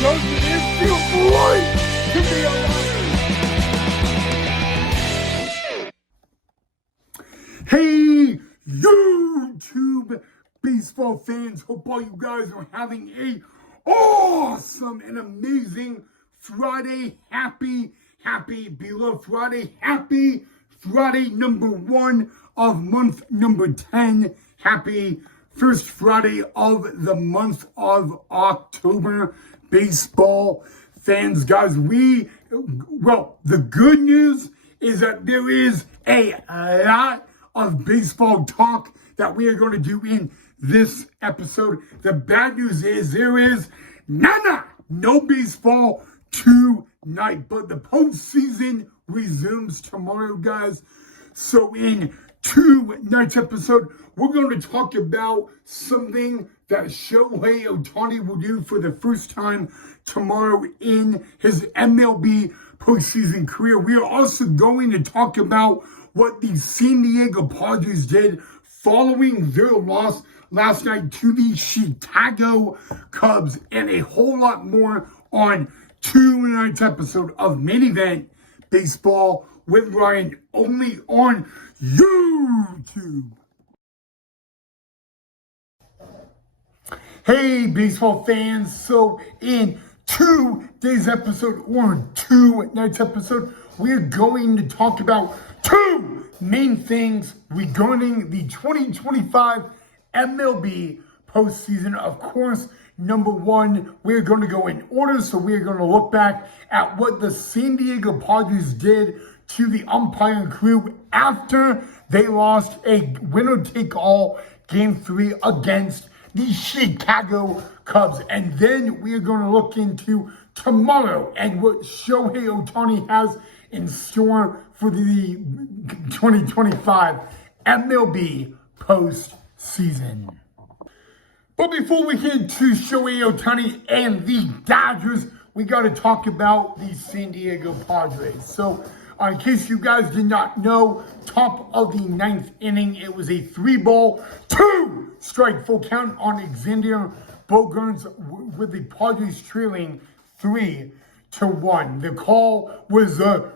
Doesn't it feel great to be alive? Hey, YouTube baseball fans. Hope all you guys are having a awesome and amazing Friday. Happy beloved Friday. Happy Friday number 1 of month number 10. Happy first Friday of the month of October. Baseball fans, guys, the good news is that there is a lot of baseball talk that we are going to do in this episode. The bad news is there is no baseball tonight, but the postseason resumes tomorrow, guys. So in tonight's episode, we're going to talk about something that Shohei Ohtani will do for the first time tomorrow in his MLB postseason career. We are also going to talk about what the San Diego Padres did following their loss last night to the Chicago Cubs, and a whole lot more on tonight's episode of Main Event Baseball with Ryan, only on YouTube. Hey, baseball fans. So in today's episode, or tonight's episode, we're going to talk about two main things regarding the 2025 MLB postseason. Of course, number one, we're going to go in order. So we're going to look back at what the San Diego Padres did to the umpiring crew after they lost a winner-take-all Game 3 against the Chicago Cubs. And then we're going to look into tomorrow and what Shohei Ohtani has in store for the 2025 MLB postseason. But before we get to Shohei Ohtani and the Dodgers, we got to talk about the San Diego Padres. So, in case you guys did not know, top of the 9th inning, it was a 3-ball, 2-strike full count on Xander Bogaerts, with the Padres trailing 3-1. The call was a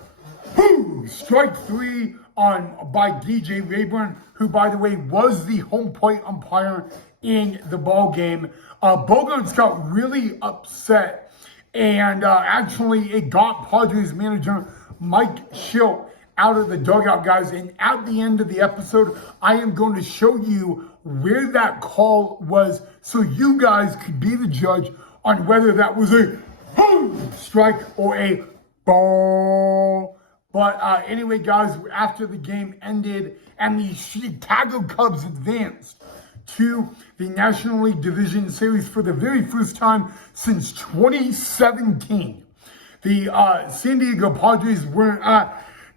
strike 3 by DJ Rayburn, who, by the way, was the home plate umpire in the ball game. Bogaerts got really upset, and actually it got Padres manager Mike Shildt out of the dugout, guys. And at the end of the episode, I am going to show you where that call was, so you guys could be the judge on whether that was a strike or a ball. But anyway, guys, after the game ended and the Chicago Cubs advanced to the National League Division Series for the very first time since 2017, the San Diego Padres were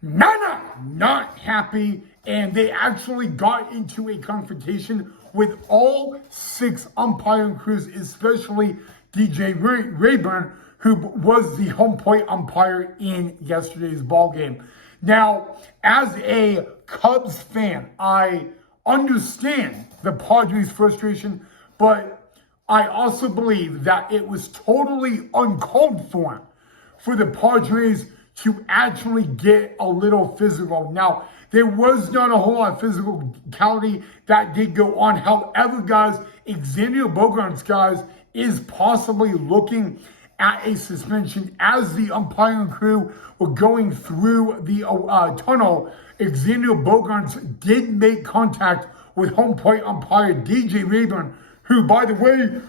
not happy, and they actually got into a confrontation with all 6 umpiring crews, especially DJ Rayburn, who was the home plate umpire in yesterday's ball game. Now, as a Cubs fan, I understand the Padres' frustration, but I also believe that it was totally uncalled for the Padres to actually get a little physical. Now, there was not a whole lot of physicality that did go on. However, guys, Xander Bogaerts, guys, is possibly looking at a suspension. As the umpiring crew were going through the tunnel, Xander Bogaerts did make contact with home plate umpire DJ Rayburn, who, by the way,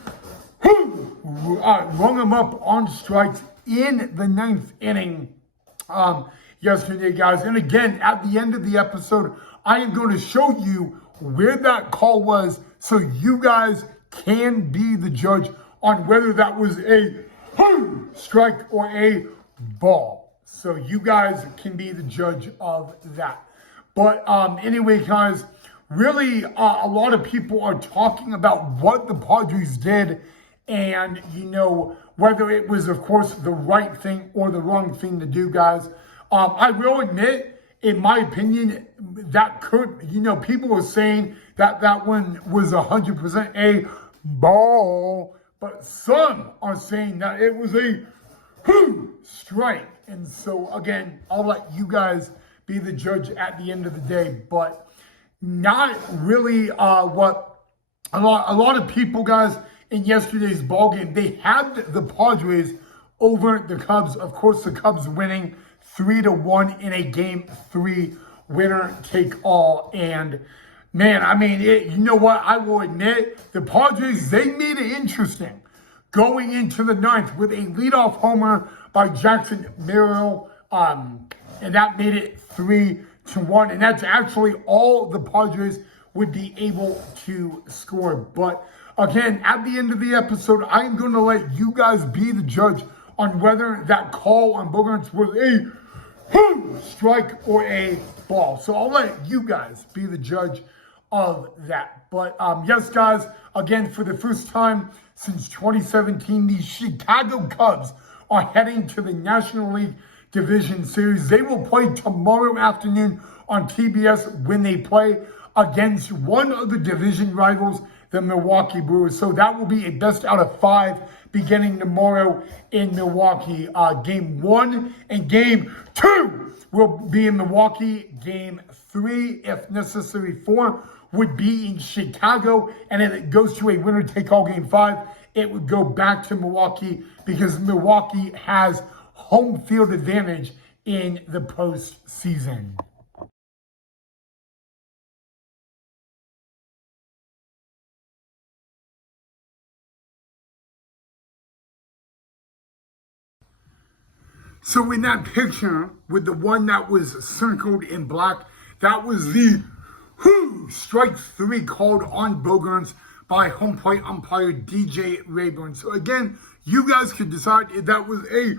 rung him up on strikes in the 9th inning yesterday, guys. And again, at the end of the episode, I am going to show you where that call was, so you guys can be the judge on whether that was a strike or a ball. So you guys can be the judge of that. But anyway, guys, really a lot of people are talking about what the Padres did, and, you know, whether it was, of course, the right thing or the wrong thing to do, guys. I will admit, in my opinion, that could, you know, people were saying that that one was 100% a ball. but some are saying that it was a strike. And so again, I'll let you guys be the judge at the end of the day, but not really what a lot of people, guys, in yesterday's ball game, they had the Padres over the Cubs. Of course, the Cubs winning 3-1 in a Game 3 winner take all. And man, I mean, you know what? I will admit, the Padres, they made it interesting going into the ninth with a leadoff homer by Jackson Merrill, and that made it 3-1. And that's actually all the Padres would be able to score. But again, at the end of the episode, I'm going to let you guys be the judge on whether that call on Bogaerts was a strike or a ball. So I'll let you guys be the judge of that. But yes, guys, again, for the first time since 2017, the Chicago Cubs are heading to the National League Division Series. They will play tomorrow afternoon on TBS when they play against one of the division rivals, the Milwaukee Brewers. So that will be a best out of 5 beginning tomorrow in Milwaukee. Game 1 and Game 2 will be in Milwaukee. Game 3, if necessary, 4 would be in Chicago. And if it goes to a winner-take-all Game 5, it would go back to Milwaukee because Milwaukee has home field advantage in the postseason. So in that picture, with the one that was circled in black, that was the strike 3 called on Bogaerts by home plate umpire DJ Rayburn. So again, you guys could decide if that was a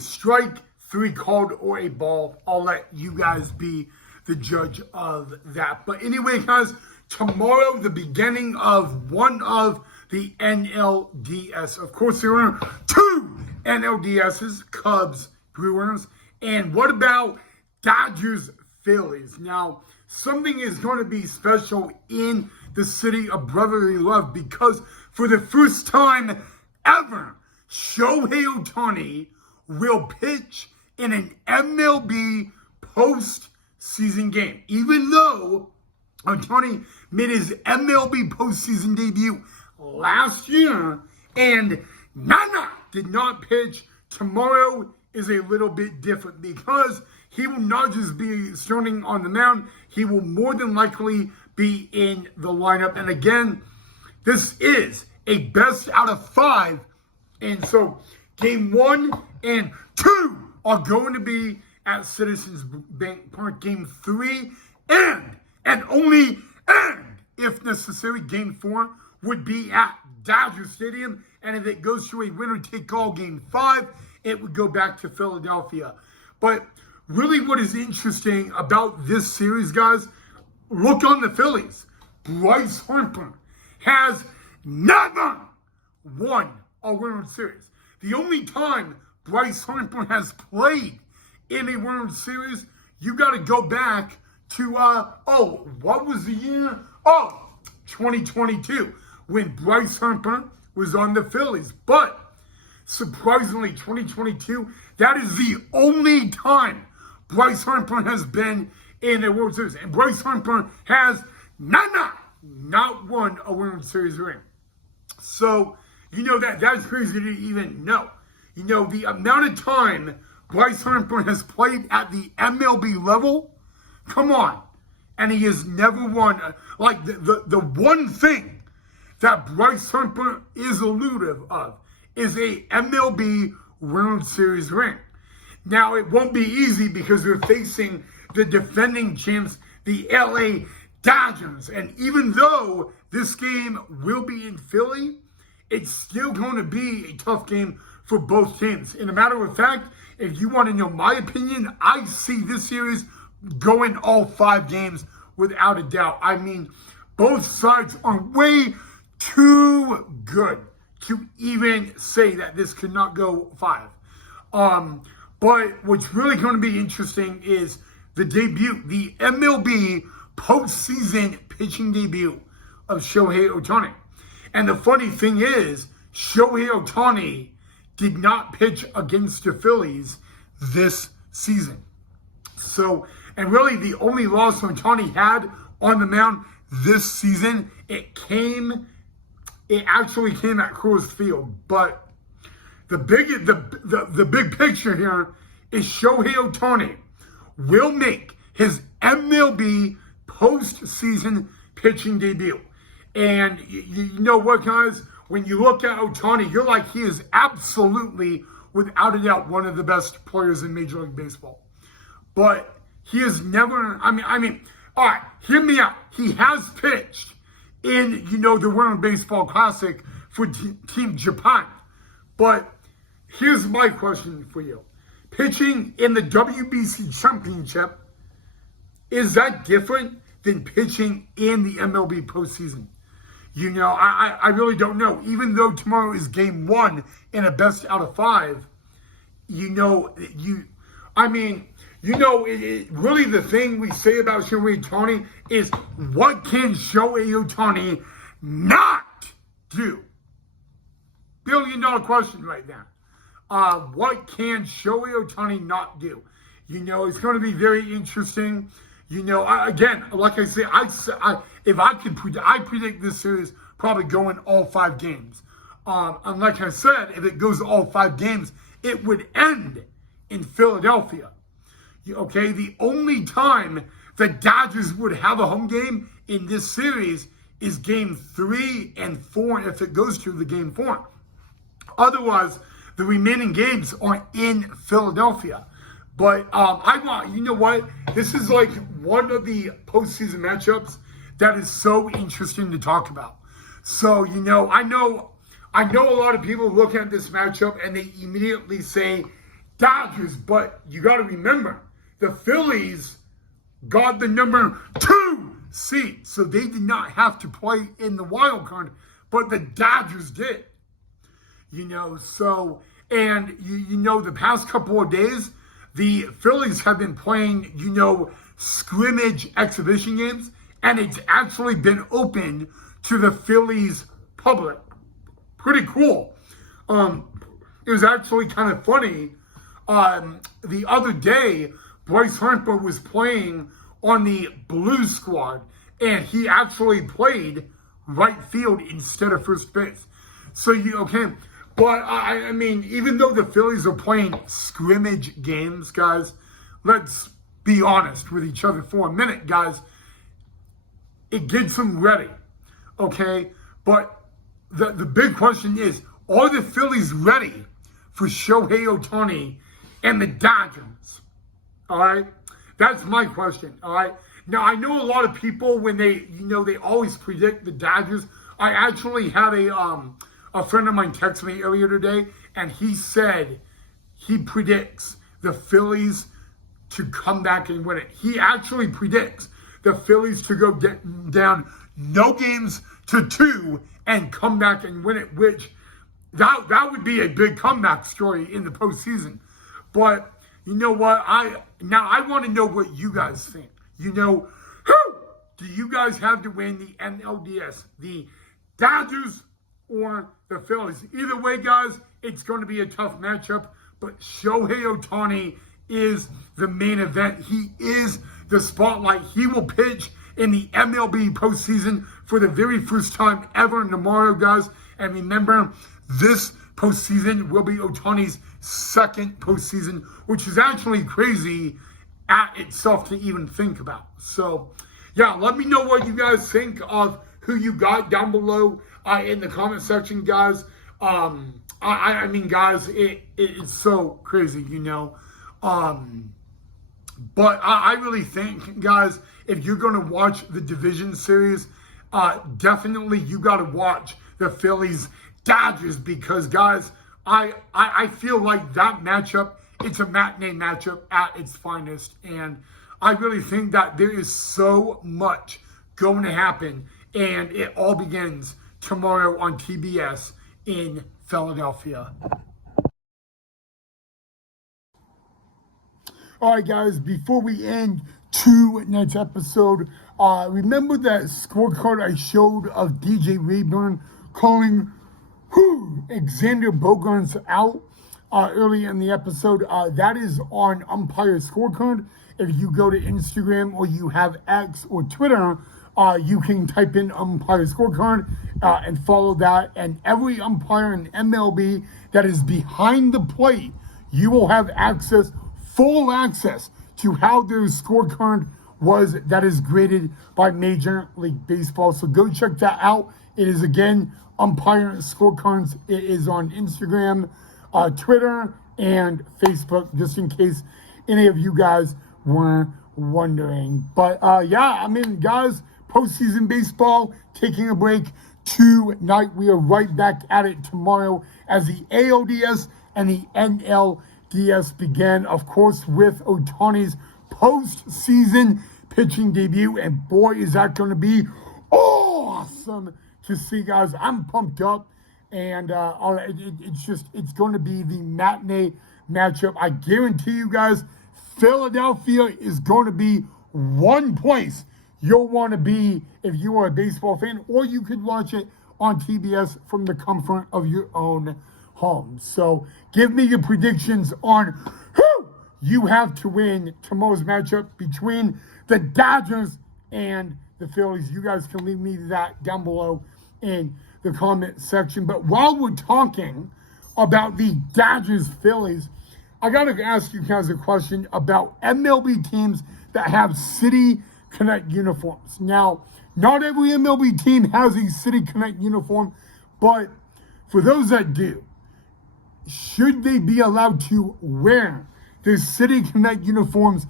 strike 3 called or a ball. I'll let you guys be the judge of that. But anyway, guys, tomorrow, the beginning of one of the NLDS. Of course, there are 2 NLDSs, Cubs, Brewers, and what about Dodgers, Phillies? Now, something is going to be special in the city of brotherly love because for the first time ever, Shohei Ohtani will pitch in an MLB postseason game. Even though Ohtani made his MLB postseason debut last year and Nana did not pitch, tomorrow is a little bit different because he will not just be starting on the mound, he will more than likely be in the lineup. And again, this is a best out of 5. And so Game 1 and 2 are going to be at Citizens Bank Park. Game 3 and only if necessary, Game 4 would be at Dodger Stadium. And if it goes to a winner-take-all Game 5, it would go back to Philadelphia. But really what is interesting about this series, guys, look on the Phillies. Bryce Harper has never won a World Series. The only time Bryce Harper has played in a World Series, you got to go back to, what was the year? 2022, when Bryce Harper was on the Phillies. But surprisingly, 2022, that is the only time Bryce Harper has been in a World Series. And Bryce Harper has not won a World Series ring. So, you know, that's crazy to even know. You know, the amount of time Bryce Harper has played at the MLB level, come on. And he has never won. Like, the one thing that Bryce Harper is elusive of is a MLB World Series ring. Now, it won't be easy because they're facing the defending champs, the LA Dodgers. And even though this game will be in Philly, it's still going to be a tough game for both teams. In a matter of fact, if you want to know my opinion, I see this series going all 5 games without a doubt. I mean, both sides are way too good to even say that this could not go 5. But what's really going to be interesting is the debut, the MLB postseason pitching debut of Shohei Ohtani. And the funny thing is, Shohei Ohtani did not pitch against the Phillies this season. So, and really the only loss Ohtani had on the mound this season, it actually came at Coors Field. But the big picture here is Shohei Ohtani will make his MLB postseason pitching debut. And you know what, guys? When you look at Ohtani, you're like, he is absolutely, without a doubt, one of the best players in Major League Baseball. But he has never, I mean, all right, hear me out. He has pitched in, the World Baseball Classic for Team Japan. But here's my question for you. Pitching in the WBC Championship, is that different than pitching in the MLB postseason? I really don't know. Even though tomorrow is game 1 in a best out of 5, really the thing we say about Shohei Ohtani is, what can Shohei Ohtani not do? $1 billion question right now. What can Shohei Ohtani not do? It's going to be very interesting. Again, like I say, if I could predict, I predict this series probably going all 5 games. And like I said, if it goes all 5 games, it would end in Philadelphia. Okay, the only time the Dodgers would have a home game in this series is game 3 and 4 if it goes to the game 4. Otherwise, the remaining games are in Philadelphia. But you know what? This is like one of the postseason matchups that is so interesting to talk about. So, I know a lot of people look at this matchup and they immediately say Dodgers, but you got to remember, the Phillies got the number 2 seed, so they did not have to play in the wild card, but the Dodgers did. And the past couple of days, the Phillies have been playing, scrimmage exhibition games, and it's actually been open to the Phillies public. Pretty cool. It was actually kind of funny. The other day, Bryce Harper was playing on the Blues squad, and he actually played right field instead of first base. So, But, even though the Phillies are playing scrimmage games, guys, let's be honest with each other for a minute, guys. It gets them ready, okay? But the big question is, are the Phillies ready for Shohei Ohtani and the Dodgers? All right? That's my question, all right? Now, I know a lot of people, when they always predict the Dodgers. I actually had a friend of mine texted me earlier today, and he said he predicts the Phillies to come back and win it. He actually predicts the Phillies to go down no games to 2 and come back and win it, which that would be a big comeback story in the postseason. But you know what? I want to know what you guys think. Who do you guys have to win the NLDS? The Dodgers or the Phillies? Either way, guys, it's going to be a tough matchup, but Shohei Ohtani is the main event. He is the spotlight. He will pitch in the MLB postseason for the very first time ever tomorrow, guys. And remember, this postseason will be Ohtani's second postseason, which is actually crazy at itself to even think about. So, yeah, let me know what you guys think of who you got down below in the comment section, guys. Guys, it's so crazy, But I really think, guys, if you're going to watch the division series, definitely you got to watch the Phillies Dodgers, because, guys, I feel like that matchup, it's a matinee matchup at its finest. And I really think that there is so much going to happen, and it all begins tomorrow on TBS in Philadelphia. All right, guys, before we end tonight's episode, remember that scorecard I showed of DJ Rayburn calling Xander Bogaerts out early in the episode. That is on Umpire Scorecard. If you go to Instagram or you have X or Twitter, you can type in Umpire Scorecard and follow that. And every umpire in MLB that is behind the plate, you will have full access to how their scorecard was that is graded by Major League Baseball. So go check that out. It is, again, Umpire Scorecards. It is on Instagram, Twitter, and Facebook, just in case any of you guys were wondering. But yeah, I mean, guys, postseason baseball taking a break tonight. We are right back at it tomorrow as the ALDS and the NLDS begin, of course, with Ohtani's postseason pitching debut. And boy, is that going to be awesome to see, guys. I'm pumped up. And it's going to be the matinee matchup. I guarantee you guys, Philadelphia is going to be one place you'll want to be if you are a baseball fan, or you could watch it on TBS from the comfort of your own home. So give me your predictions on who you have to win tomorrow's matchup between the Dodgers and the Phillies. You guys can leave me that down below in the comment section. But while we're talking about the Dodgers-Phillies, I got to ask you guys a question about MLB teams that have City Connect uniforms. Now, not every MLB team has a City Connect uniform, but for those that do, should they be allowed to wear their City Connect uniforms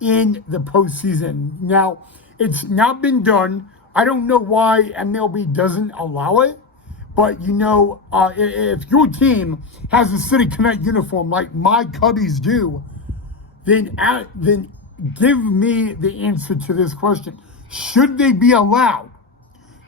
in the postseason? Now, it's not been done. I don't know why MLB doesn't allow it, but if your team has a City Connect uniform like my Cubbies do, then give me the answer to this question. Should they be allowed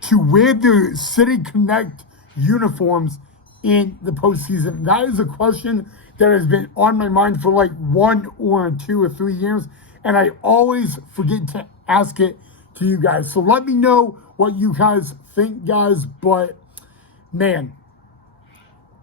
to wear their City Connect uniforms in the postseason? That is a question that has been on my mind for like 1 or 2 or 3 years, and I always forget to ask it to you guys. So let me know what you guys think, guys. But man,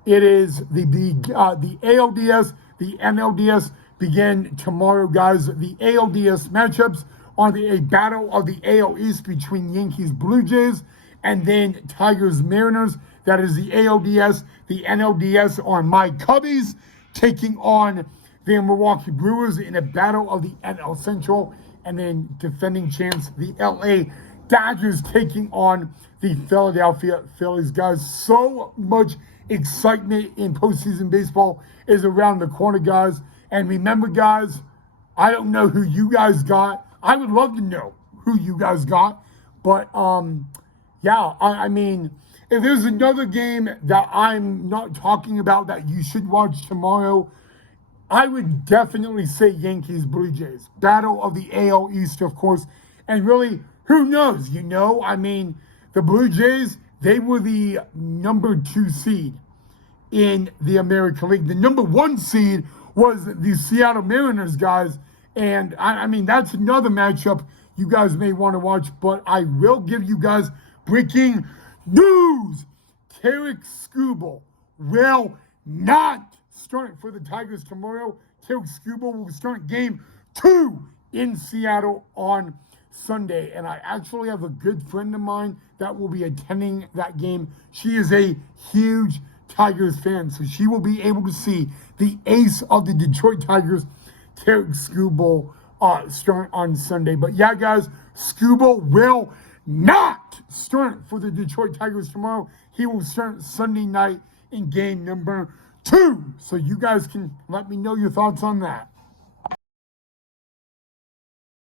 it is the ALDS, the NLDS begin tomorrow, guys. The ALDS matchups are a battle of the AL East between Yankees, Blue Jays, and then Tigers, Mariners. That is the ALDS. The NLDS are my Cubbies taking on the Milwaukee Brewers in a battle of the NL Central, and then defending champs, the LA Dodgers, taking on the Philadelphia Phillies. Guys, so much excitement in postseason baseball is around the corner, guys. And remember, guys, I don't know who you guys got. I would love to know who you guys got. But, yeah, I mean, if there's another game that I'm not talking about that you should watch tomorrow, I would definitely say Yankees, Blue Jays. Battle of the AL East, of course. And really, who knows, I mean, the Blue Jays, they were the number 2 seed in the American League. The number 1 seed was the Seattle Mariners, guys. And, I mean, that's another matchup you guys may want to watch. But I will give you guys breaking news. Tarek Skubal will not start for the Tigers tomorrow. Tarek Skubal will start game 2 in Seattle on Sunday. And I actually have a good friend of mine that will be attending that game. She is a huge Tigers fan, so she will be able to see the ace of the Detroit Tigers, Tarek Skubal, start on Sunday. But yeah, guys, Skubal will not start for the Detroit Tigers tomorrow. He will start Sunday night in game number 2. So you guys can let me know your thoughts on that.